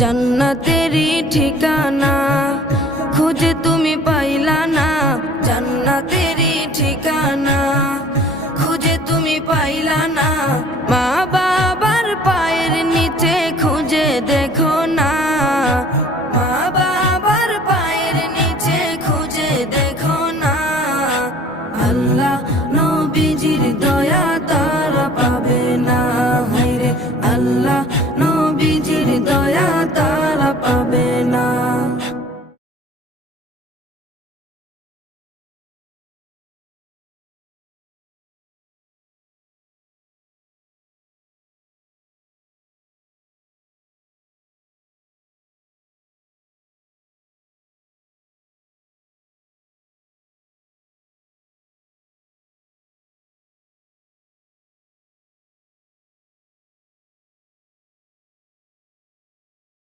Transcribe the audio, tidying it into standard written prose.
জান্নাতেরই ঠিকানা খুঁজে তুমি পাইলা না, জান্নাতেরই ঠিকানা খুঁজে তুমি পাইলা না। মা